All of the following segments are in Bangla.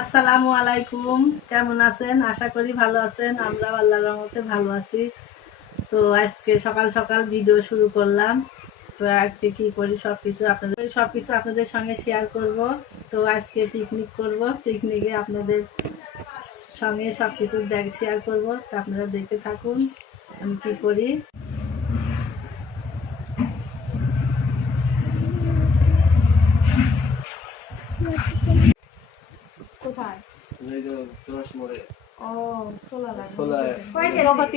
আসসালামু আলাইকুম। কেমন আছেন? আশা করি ভালো আছেন। আমরা আল্লাহর রহমতে ভালো আছি। তো আজকে সকাল সকাল ভিডিও শুরু করলাম। তো আজকে কি করি? সবকিছু আপনাদের সবকিছু আপনাদের সঙ্গে শেয়ার করব। তো আজকে পিকনিক করব। পিকনিকে আপনাদের সঙ্গে সবকিছু দেখ শেয়ার করব। তো আপনারা দেখতে থাকুন আমি কি করি কোথায় এই যে চৌরাশি মোড়ে। ও সোলা লাগে। খোলায়।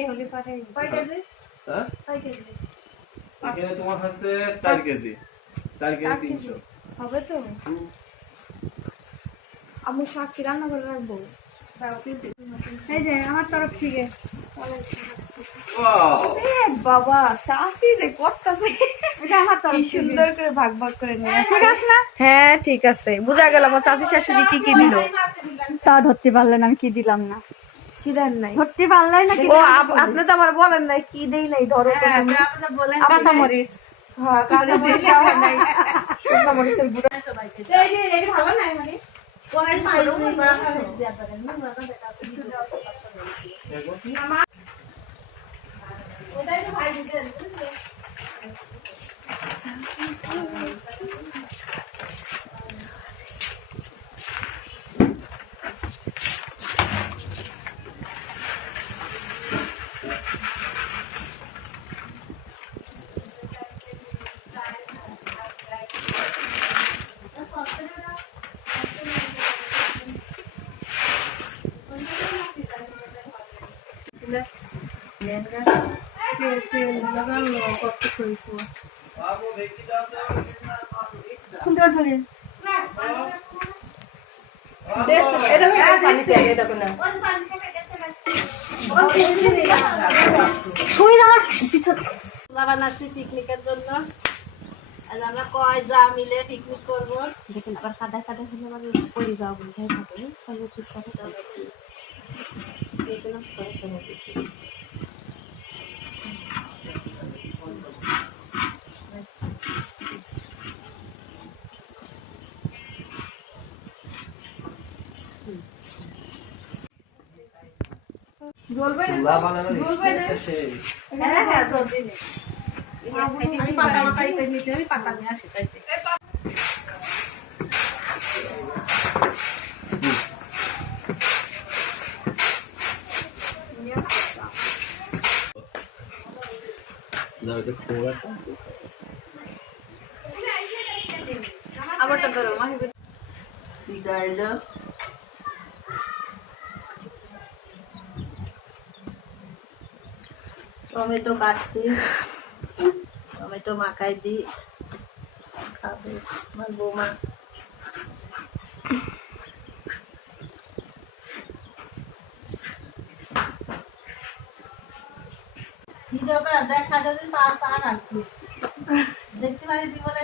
হলে পাঠাই কয় কেজি? হ্যাঁ? কয় কেজি? এখানে তোমার হচ্ছে চার কেজি। চার কেজি চার কেজি। তিনশো। হবে তো? আমি শাক কি রান্না করে রাখব? এই যে আমার তরফ থেকে। বাবা চাচি যে করতেছে। এটা আমার তরফ কি থেকে। সুন্দর করে ভাগ ভাগ করে নিয়ে আসছে। না? হ্যাঁ ঠিক আছে। বুঝা গেল আমার চাচি শাশুড়ি কি কি দিল। তা ধরতে পারলেন আমি কি দিলাম না। কি দেন নাই? ধরতে না ও আপ- আপনি তো আমার বলেন নাই কি দেই নাই ধরো তো কাঁচা মরিচ হ্যাঁ কাঁচা মরিচ নাই। শুকনো মরিচের গুঁড়ো আমার পিছন বানাচ্ছি পিকনিকের জন্য কয় যা মিলে পিকনিক করব দেখেন আবার কাদা কাদা হলে আমার পড়ে যাওয়া বলতে থাকে তাহলে ঠিক কথা বলছি চুলা বানানোর স্টাইলটা সেই। হ্যাঁ হ্যাঁ জলদি নে। আমি পাতা মাতা এটা নিতে আমি পাতা নিয়ে আসি তাইতে দাও, এটা খোলা। আবারটা ধরো মাহিবি টমেটো কাটছি। টমেটো মাখাই দিই খাবে আমার বৌমা। ভিডিওটা দেখা যদি তার তার আসছি দেখতে পারি দি বলে।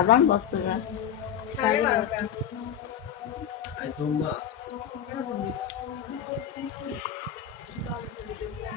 আদান বসতে যা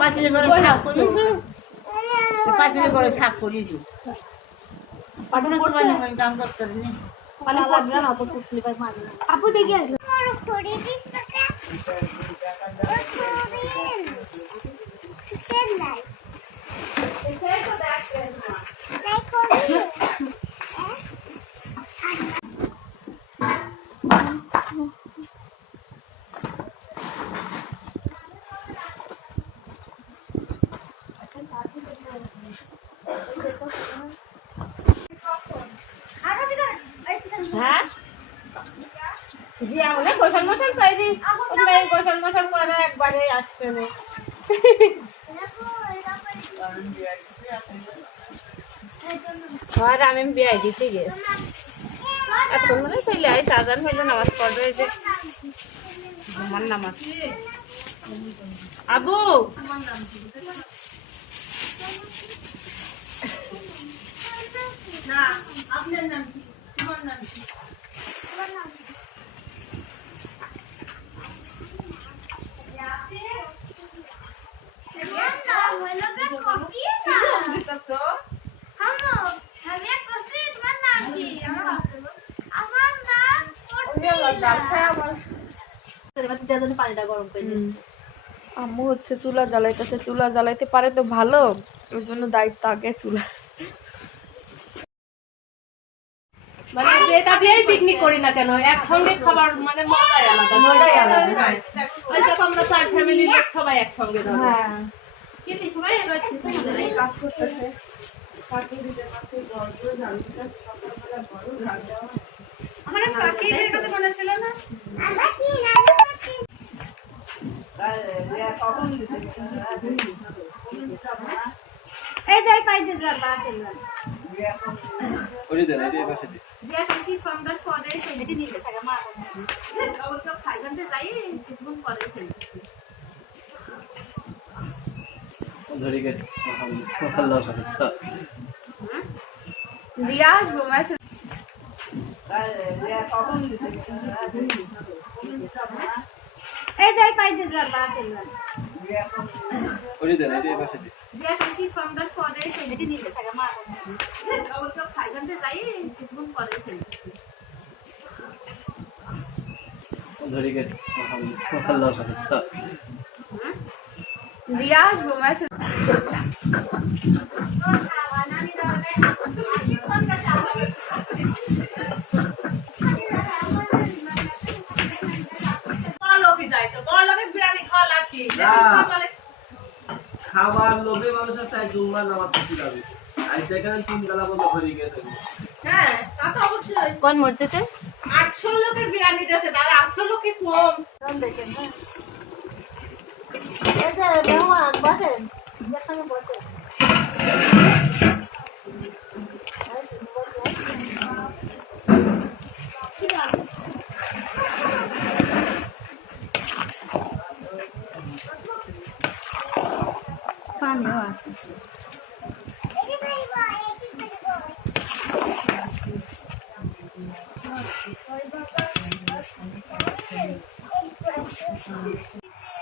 পাঁচিলে করে শাক করি পাঁচিলে করে শাক করি পাঠানো করবা না কাম করতে নি। পানি পড়বে না তো কুটলি ভাই মারি আপু দেখি আসবে। হ্যাঁ দিই ওগুলো গোসল মোসল করে একবারে আসতে এই আর আমি বিয়াই দিতে গেছি। এখন মানে চলে আই চারজন হইলে নামাজ পড়বে যে। আমার নামাজ। আবু! পানিটা গরম করে দিচ্ছি। আম্মু হচ্ছে চুলা জ্বালাইতেছে চুলা জ্বালাইতে পারে তো ভালো। ওই জন্য দায়িত্ব আগে চুলা। মানে যেটা দিয়েই পিকনিক করি না কেন একসঙ্গে খাবার মানে মজাই আলাদা মজাই আলাদা। হয়তো আমরা চার ফ্যামিলির লোক সবাই একসঙ্গে ধরো। হ্যাঁ। কিন্তু সবাই এবার কাজ করতেছে। এই যাই পাই যে যার দেন এই পাশে দিন। দিয়া কি সন্ধ্যার পরে সেদিকে নিতে থাকে মা। অবশ্য খাইতে যাই কিছুক্ষণ পরে ধরে গেছে। আল্লাহ দিয়া আসব মেসেজ এই যাই পাই যে যার বাদ দিলাম ওই দেন এই। দিয়া কি থাকে মা। যাই কিছুক্ষণ পরে ধরে গেছে আল্লাহ দিয়া আসব মেসেজ বড়লোকই খাবার লোভে মানুষের চাই জুম্মার নামাজ পড়তে যাবে। আর যেখানে তিন বেলা বন্ধ হয়ে গেছে। হ্যাঁ তা তো অবশ্যই। কোন মসজিদে? আটশো লোকের বিরিয়ানি দিয়েছে তাহলে আটশো লোক কি কম এই যে মেহমান বসেন। যেখানে বসেন। পানিও আছে।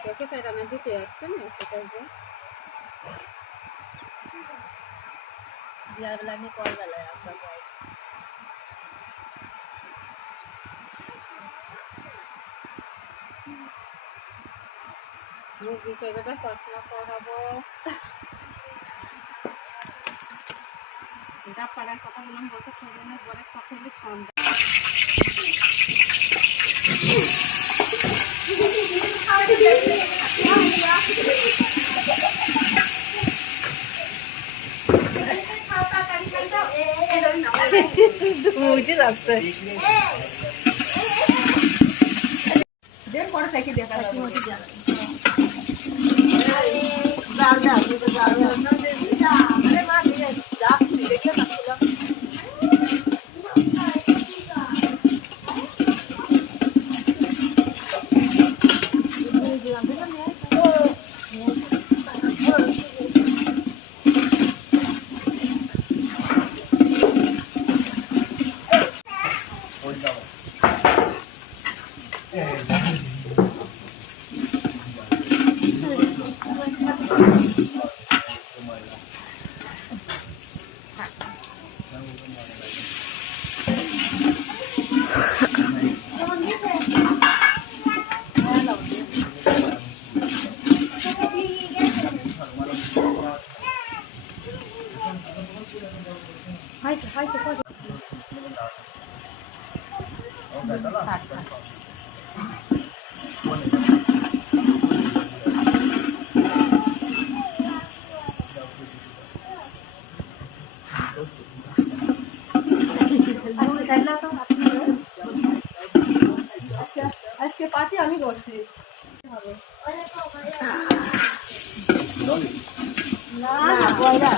দেখে স্যার আমার দিতে আসছে না? সেটাই যে বিয়ার বেলা আমি কল বেলায় আসা যায় মুরগি খেয়ে পড়াশোনা করাবো এটা পাড়ার কথা বললাম বলতে সেজন্য পরে কথা বলে সন্ধ্যা জাল দাও আরে মা দিয়ে যাচ্ছি দেখলে না ছিল আজকে পার্টি আমি করছি না না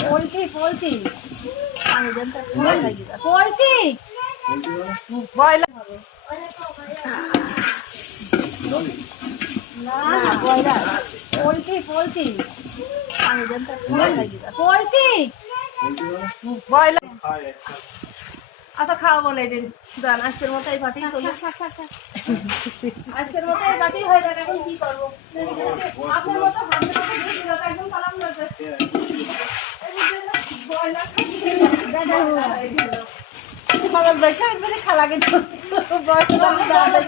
পোলট্রি পোলট্রি পানি দেন তো ভয় লাগি যাচ্ছে। পড়ছি ভয় লাগে না ভয় লাগে পড়ছি পড়ছি পানি দেন তো ভয় লাগি যাচ্ছে। ভয় লাগে আচ্ছা খাওয়াবো না দিন। দান আজকের মতো চলে আজকের মতো পাটি হয়ে যাক, এখন কি করব? আপনার মতো হাতের মতো দিয়ে দিল তো একদম পালাম না যে। খরচ বেশি একবারে খালা গেছে বয়স লাগে দাঁড়ালে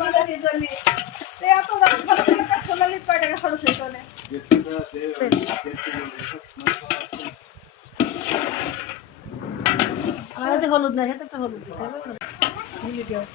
আমার কাছে হলুদ না খেতে একটা হলুদ দিতে হবে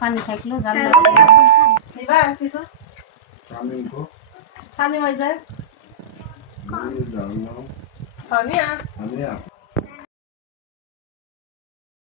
পানি কিছু সানি হয়ে যায় সানিয়া আমি